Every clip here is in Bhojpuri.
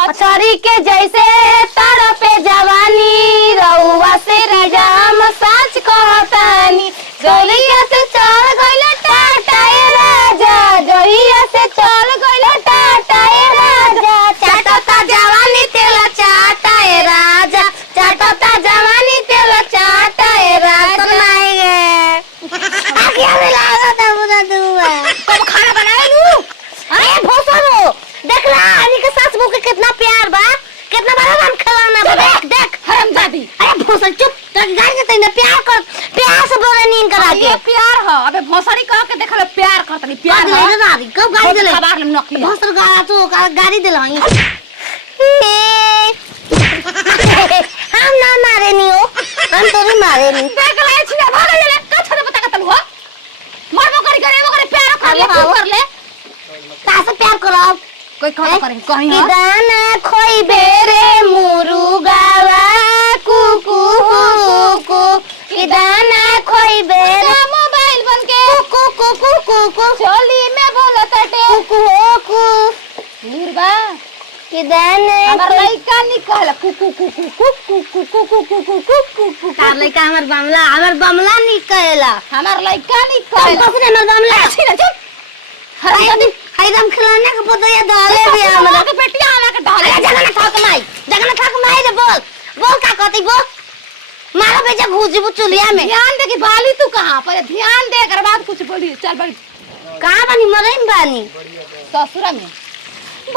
मछरी के जैसे तड़पे जवानी रउआ से राजाम साच कहतानी जोलिया से चल गइल टाटा ए राजा जोलिया से चल गइल टाटा ए राजा चाटता जवानी तेल चाटा ए राजा चाटता जवानी तेल चाटा ए राजा नहीं गे आखिया में लागा था बुरा दुआ कब खाना बनाए लू अरे भोसरो देख ला अनी के सास बहू के कितना प्यार बा कितना बड़ा हम खिलाना बा देख देख हरामजादी अरे भोसड़ चुप तक गाय के तने प्यार से बोले नींद करा के ये प्यार ह अबे भोसड़ी कह के देखल प्यार करतनी प्यार नहीं दादी कब गाड़ी देले खबर ले नकली भोसड़ गाड़ा तो गाड़ी देला हम ना मारे नहीं हो हम तो नहीं मारे नहीं देख ले छिया भाग ले का छोड़ बता के तलु हो मरबो करी करे वो करे प्यार कर ले का से प्यार करो कोई कह करे कहीं कि दाना खोई बेरे मुरुगावा कुकु कुकु कि दाना खोई बेरे मोबाइल बन के कुकु कुकु कुकु चोली में बोला तटे कुकु कुकु निर्गा कि दाना हमर लइका निकल कुकु कुकु कुकु कुकु कुकु कुकु तार लइका हमर बमला निकलेला हमर लइका निकल कौन हमर बमला छी ना चुप हराम एकदम खिलाने के पता ये डाले भी हमरा के बेटिया आला के डाले जगन थक माई रे बोल का कहती बोल मारो बेजा घुसी बु चुलिया में ध्यान दे कि बाली तू कहां पर ध्यान दे कर बाद कुछ बोली चल बड़ी कहां बनी मरे में बानी ससुरा में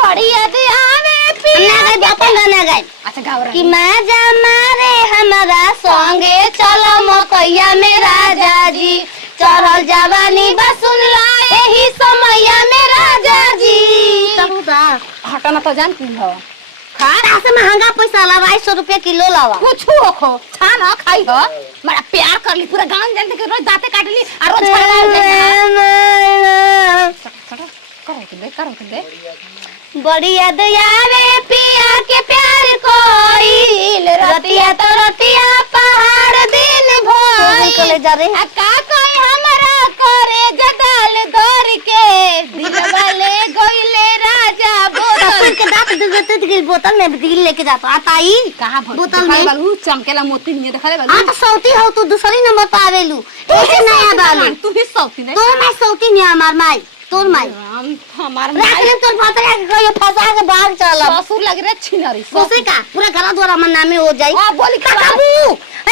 बड़ी याद आवे पिया गई बापा गाना गाय अच्छा गाव रहा कि माजा मारे हमारा संगे चलो मकैया में राजा जी चढ़ल जवानी बस सुन ला यही समैया में राजा जी तबुदा हटना तो जान की हो खा से महंगा पैसा लावा 200 रुपया किलो लावा कुछ हो छा ना खाई हो बड़ा प्यार कर ली पूरा गांव जानते के रोज दांते काट ली और रोज करो के दे बड़ी याद आवे पिया के प्यार कोइल रतिया तो रतिया पहाड़ दिन भोई चले जा रे का कोई हमरा करे जदाल दौर के दिल वाले गोइले राजा बोतल के दांत दुगते के बोतल में दिल लेके जाता आताई कहां बोतल में बालू चमकेला मोती नहीं देखले बालू हां तो सौती हो तू दूसरी नंबर पे आवेलू ऐसे नया बालू तू ही सौती नहीं तो मैं सौती नहीं हमार माई तोर माई हमार रख ले तोर फाता के कहियो फसा के भाग चला ससुर लग रे छिनरी सोसे का पूरा घर द्वारा मन नामे हो जाई हां बोली का बाबू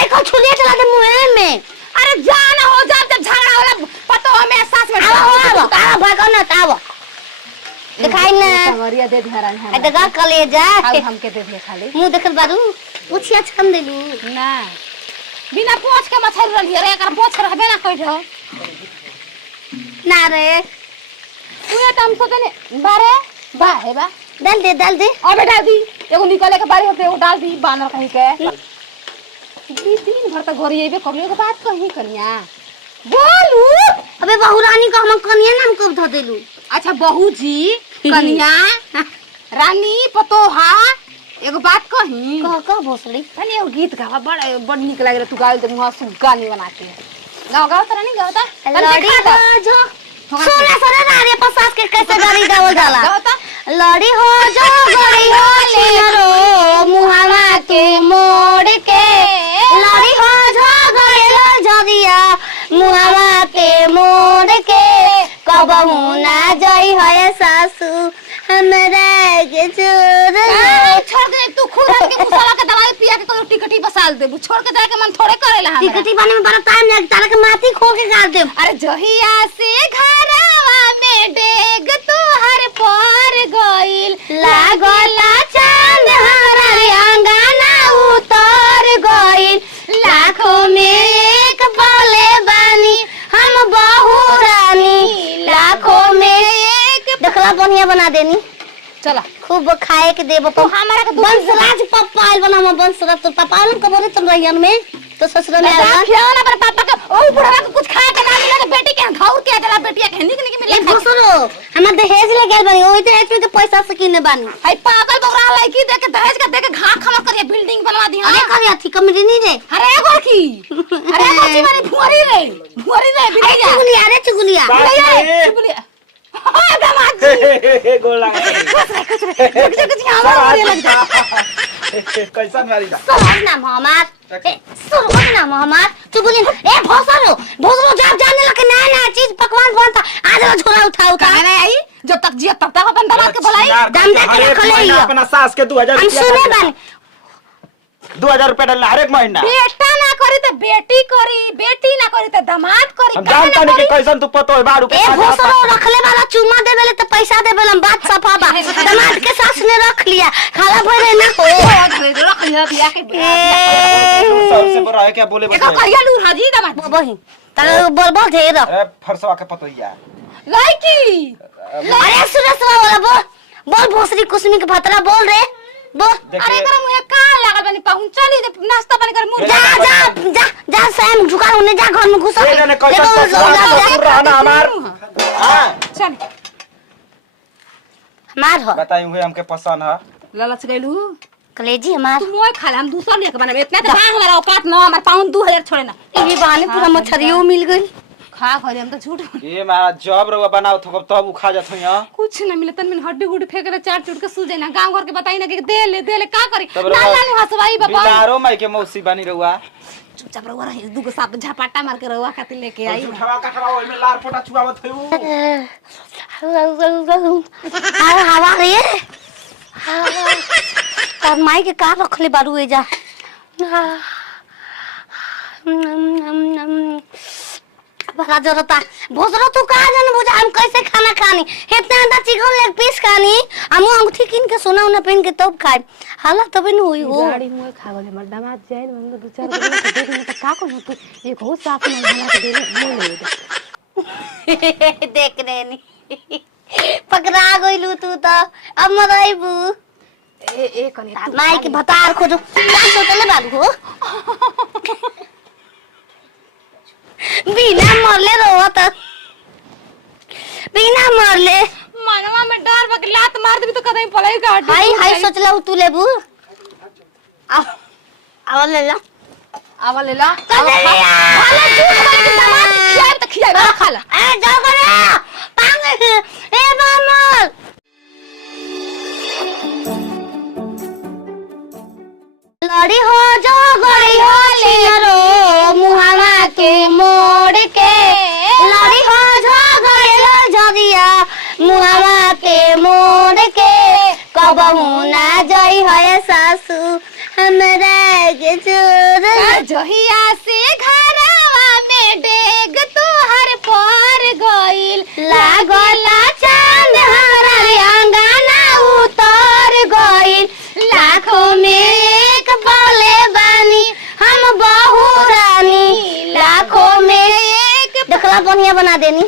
ए को छुलिया चला दे मुंह में अरे जान हो जा जब झगड़ा होला पतो हमें एहसास में आ भागो ना ताव दिखाई ना सवरिया दे धरान है ए दगा कलेजा अब हमके दे दे खाली मुंह देखल बारू पूछिया छन देलू ना बिना पोछ के मछली रहली रे एकर पोछ रहबे ना कइठो ना रे तू ये तम सोचने बारे बा है बा डाल दे अबे डाल दी एगो निकले के बारी पे एगो डाल दी बानर कहीं के दिन भर तक घर येबे करियो के बात कहीं कनिया बोलू अबे बहू रानी को हम कनिया नाम कब ध देलू अच्छा बहू जी कनिया रानी पतोहा एगो बात कहीं कह भोसड़ी तनी एगो गीत गावा बड़ निक लागे तू गावे त मुंह सुग्गा नहीं बना के गाओ त रानी गाओ त लड़ी हो जो सोना सोना नारे पसास के कैसे गाड़ी डावल जाला गाओ त लड़ी हो जो गड़ी हो लेरो मुहावा के मोड़ के लड़ी हो जो गड़ी हो जदिया मुहावा के मोड़ के कबहू ना जई है सासू हमरा के छोड़ दे तू खुद के मुसला के दवाई पिया के कोई टिकटी बसाल दे छोड़ के जाके मन थोड़े करेला हमरा टिकटी बने में बड़ा टाइम लग तारा के माटी खो के गाड़ दे अरे जहिया से घरवा में डेग तू हर पार गइल लागला चांद हमारे अंगना उतर गइल लाखों में एक बोले बानी हम बहू रानी लाखों में एक देखला बढ़िया बना देनी चला खूब खाए के देबो तो हमारा के वंशराज पप्पा आइल बना हम वंशराज तो पापा आइल कबरे तुम रहियन में तो ससुर में आइल फियाना पर पापा के ओ बुढ़वा के कुछ खाए के ना मिले बेटी के घाव के देला बेटिया के निक निक मिले भोसरो हम दहेज ले गेल बनी ओइ दहेज में तो पैसा से किने बानी हाय पागल बगरा लड़की दे के दहेज के दे के घा खमा करिए बिल्डिंग बनवा दी अरे करे अथी कमरी नहीं रे अरे गोरकी अरे गोरकी माने भुअरी रे चुगलिया रे चुगलिया चुगलिया हां दामाद जी गोला कुछ कुछ कैसा मारी जा सुन ना मोहम्मद सुन ना मोहम्मद चुगली ए भोसरो जब जाने लगे नया नया चीज पकवान बनता आज झोला उठा कहना आई जब तक जिया तब तक अपन दामाद के बुलाई दम दे के रख ले अपना सास के 2000 हम सुने बन 2000 रुपया डालना हर एक महीना बेटा ना करी तो बेटी करी बेटी ना करी तो दामाद करी हम जानता नहीं कि कैसन तू पतो है बारू के ए भोसरो रखले वाला चुम्मा देवेले तो पैसा देवेले बात सफा बा दामाद के सास ने रख लिया खाला भरे ना हो रख लिया बिया के सबसे बड़ा है क्या बोले एक करिया लूर हाजी दामाद बही तले बोल ढेर अरे फरसवा के पतो हिया लाइकी अरे सुरेशवा वाला बोल भोसरी कुसमी के भतरा बोल रे बोल अरे एकरा मुंह का लागल बनी पाहुन चली नाश्ता पानी कर मुंह जा सैम झुका होने जा घर में घुस ने कैसा रहना हमार हां चल हमार हो बताई हुए हमके पसंद है लालच गइलू कलेजी हमार तू मोय खा हम दूसरा लेके बनावे इतना तो बांग हमारा औकात ना हमार पाहुन 2000 छोड़े ना ये बहाने पूरा मछरियो मिल गई खा खा हम तो झूठ ये मारा जब रउआ बनाओ तब उ खा जात हइया कुछ ना मिले तन में हड्डी गुड्डी फेंक के चाट चुट के सूजे ना गांव घर के बताई ना कि दे ले का करी तब ना ना हसवाई बाबा बिलारो माई के मौसी बनी रउआ चुपचाप रहुआ रही दुगो साप झपाटा मार के रहुआ खातिर लेके आई उठावा कठवा ओइ में लार फोटा छुआवत हइउ अरे हवा रे और माई के का रखले बारू ए जा बड़ा जरूरत भोसरो तू कहा जान बुझा हम कैसे खाना खानी इतना अंडा चिकन लेग पीस खानी हम अंगूठी किन के सोना उना पहन के तब खाए हाला तब न होई हो गाड़ी मुए खा गले मर दामाद जाइन मन दो चार गो दे दे का को तू ये बहुत साफ ना बना के दे ले देख रे नी पकड़ा गइलू तू तो अब मरइबू ए कनी माई के भतार खोजो का सोचले बालू हो बिना मरले रोवत बिना मरले मनवा में डर बक लात मार देबी तो कदई पलाई गाड़ी हाय हाय सोचला तू लेबू आव ले ला आवा ले ला वाला झूठ बोले के दामाद खियाई तो खियाई खा ला ए जाओ करे पांग ए मामल लड़ी हो जो गड़ी हो लियरो मुहावा के मोड़ के लड़ी हो जो गड़ी हो जदिया मुहावा के मोड़ के कबहू ना जई है सासू हमरा के चोर जहिया से घरवा में डेग तोहर पर गइल लागला चांद हमरा अंगना उतर गइल लाखों में एक बोले बानी हम बहू रानी लाखों में एक देखला बढ़िया बना देनी